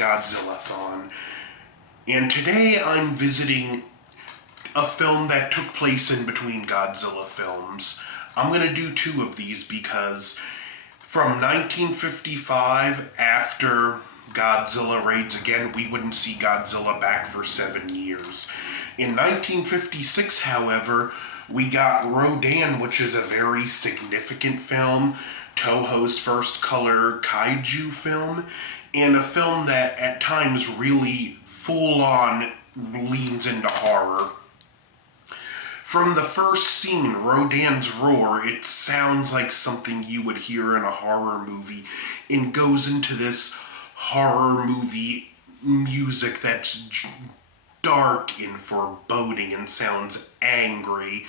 Godzillathon, and today I'm visiting a film that took place in between Godzilla films. I'm going to do two of these because from 1955, after Godzilla raids again, we wouldn't see Godzilla back for 7 years. In 1956, however, we got Rodan, which is a very significant film, Toho's first color kaiju film, and a film that at times really full-on leans into horror. From the first scene, Rodan's roar, it sounds like something you would hear in a horror movie, and goes into this horror movie music that's dark and foreboding and sounds angry.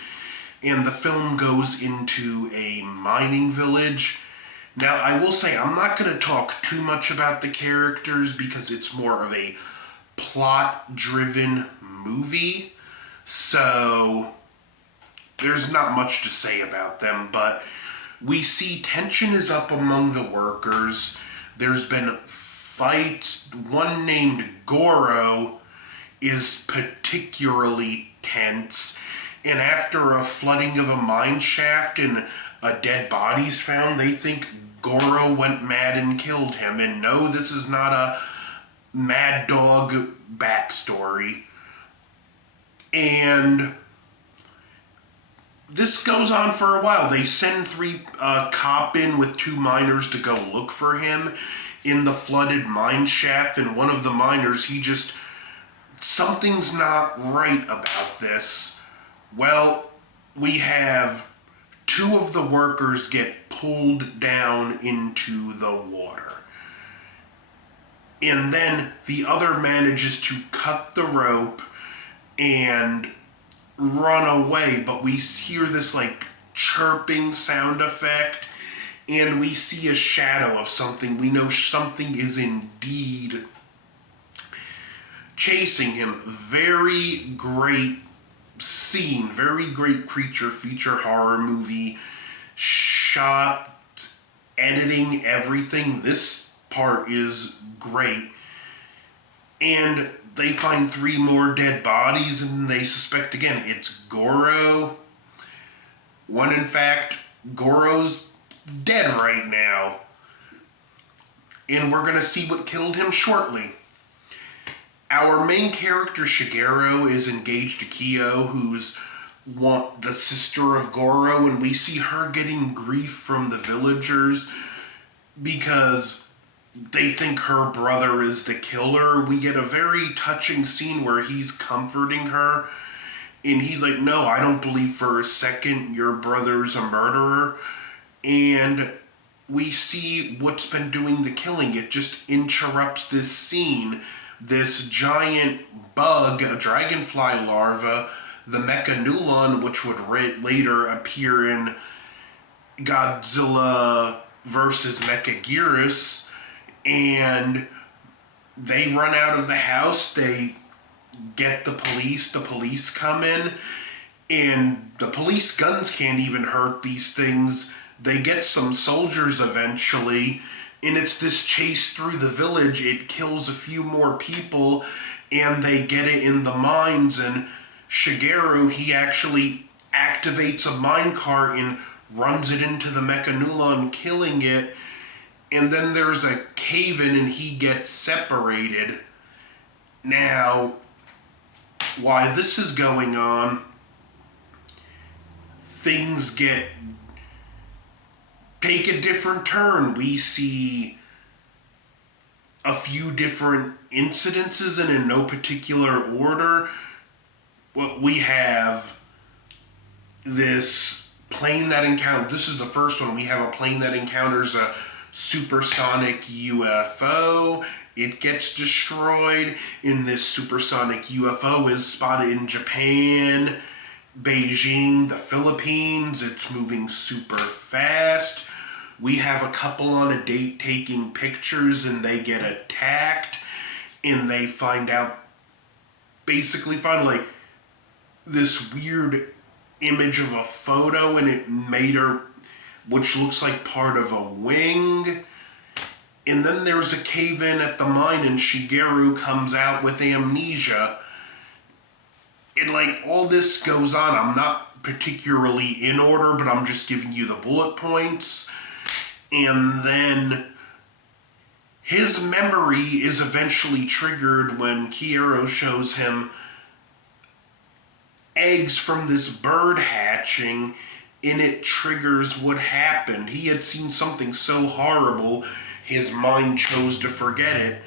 And the film goes into a mining village. Now, I will say, I'm not going to talk too much about the characters because it's more of a plot-driven movie. So there's not much to say about them, but we see tension is up among the workers. There's been fights. One named Goro is particularly tense, and after a flooding of a mine shaft and a dead body's found, they think Goro went mad and killed him. And no, this is not a Mad Dog backstory. And this goes on for a while. They send three cop in with two miners to go look for him in the flooded mine shaft, and one of the miners, something's not right about this. Well, we have two of the workers get pulled down into the water. And then the other manages to cut the rope and run away, but we hear this chirping sound effect, and we see a shadow of something. We know something is indeed chasing him. Very great scene, very great creature feature horror movie. Shot, editing, everything. This part is great. And they find three more dead bodies, and they suspect again it's Goro. One, in fact, Goro's dead right now. And we're going to see what killed him shortly. Our main character, Shigeru, is engaged to Kyo, who's the sister of Goro, and we see her getting grief from the villagers because they think her brother is the killer. We get a very touching scene where he's comforting her, and he's like, no, I don't believe for a second your brother's a murderer. And we see what's been doing the killing. It just interrupts this scene. This giant bug, a dragonfly larva, the Mechanulon, which would later appear in Godzilla vs. Mechaguirus, and they run out of the house. They get the police come in, and the police guns can't even hurt these things. They get some soldiers eventually, and it's this chase through the village. It kills a few more people, and they get it in the mines, and Shigeru, he actually activates a minecart and runs it into the Mechanulon, killing it. And then there's a cave-in, and he gets separated. Now, while this is going on, things take a different turn. We see a few different incidences, and in no particular order. What we have this plane that encounters, this is the first one, we have a plane that encounters a supersonic UFO. It gets destroyed, and this supersonic UFO is spotted in Japan, Beijing, the Philippines. It's moving super fast. We have a couple on a date taking pictures, and they get attacked, and they find this weird image of a photo, and it made her, which looks like part of a wing. And then there's a cave-in at the mine and Shigeru comes out with amnesia. And like all this goes on. I'm not particularly in order, but I'm just giving you the bullet points. And then his memory is eventually triggered when Kiero shows him eggs from this bird hatching, and it triggers what happened. He had seen something so horrible, his mind chose to forget it.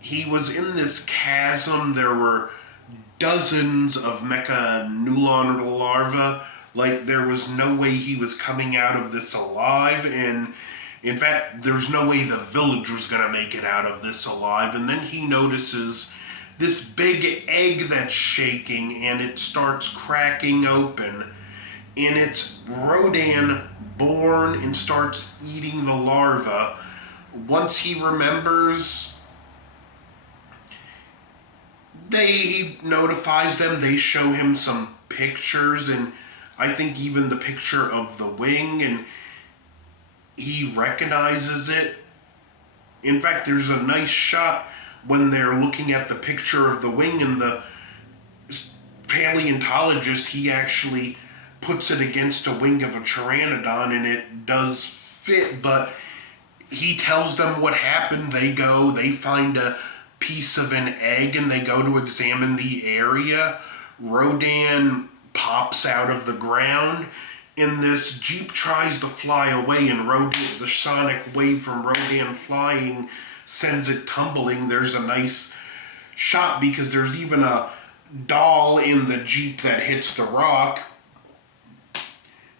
He was in this chasm. There were dozens of mecha Nulon larvae. Like, there was no way he was coming out of this alive, and in fact, there's no way the village was going to make it out of this alive. And then he notices this big egg that's shaking, and it starts cracking open. And it's Rodan born and starts eating the larva. Once he remembers, he notifies them. They show him some pictures, and I think even the picture of the wing, and he recognizes it. In fact, there's a nice shot when they're looking at the picture of the wing, and the paleontologist, he actually puts it against a wing of a pteranodon, and it does fit, but he tells them what happened. They go, they find a piece of an egg, and they go to examine the area. Rodan pops out of the ground, and this jeep tries to fly away, and the sonic wave from Rodan flying sends it tumbling. There's a nice shot because there's even a doll in the jeep that hits the rock.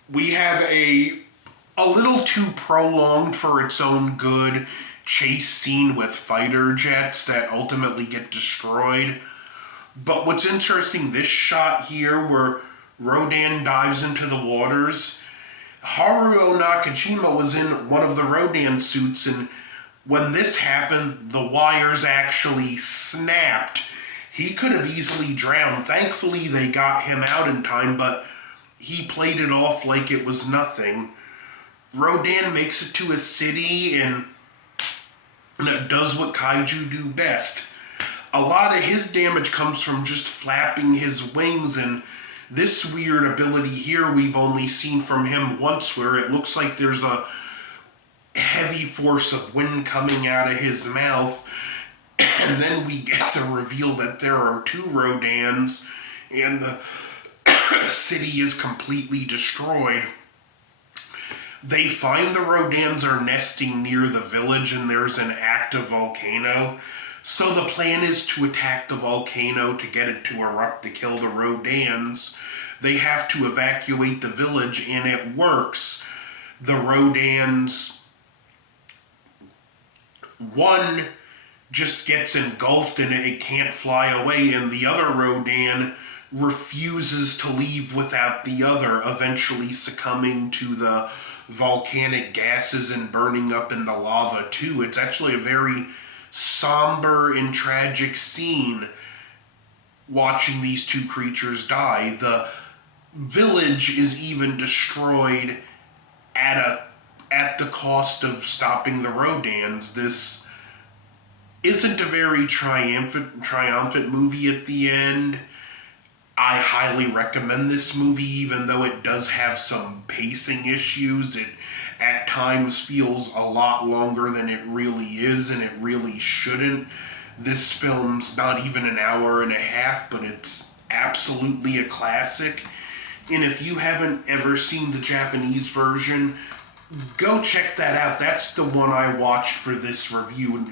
We have a little too prolonged for its own good chase scene with fighter jets that ultimately get destroyed. But what's interesting, this shot here where Rodan dives into the waters, Haruo Nakajima was in one of the Rodan suits, and when this happened, the wires actually snapped. He could have easily drowned. Thankfully, they got him out in time, but he played it off like it was nothing. Rodan makes it to a city and does what Kaiju do best. A lot of his damage comes from just flapping his wings, and this weird ability here we've only seen from him once, where it looks like there's a heavy force of wind coming out of his mouth, and then we get the reveal that there are two Rodans, and the city is completely destroyed. They find the Rodans are nesting near the village, and there's an active volcano. So the plan is to attack the volcano to get it to erupt to kill the Rodans. They have to evacuate the village, and it works. The Rodans, one just gets engulfed in it, it can't fly away, and the other Rodan refuses to leave without the other, eventually succumbing to the volcanic gases and burning up in the lava too. It's actually a very somber and tragic scene watching these two creatures die. The village is even destroyed at the cost of stopping the Rodans. This isn't a very triumphant movie at the end. I highly recommend this movie, even though it does have some pacing issues. It at times feels a lot longer than it really is, and it really shouldn't. This film's not even an hour and a half, but it's absolutely a classic. And if you haven't ever seen the Japanese version, go check that out. That's the one I watched for this review,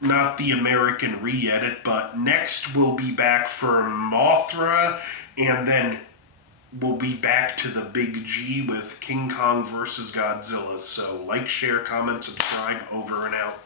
not the American re-edit. But next we'll be back for Mothra, and then we'll be back to the Big G with King Kong versus Godzilla. So like, share, comment, subscribe, over and out.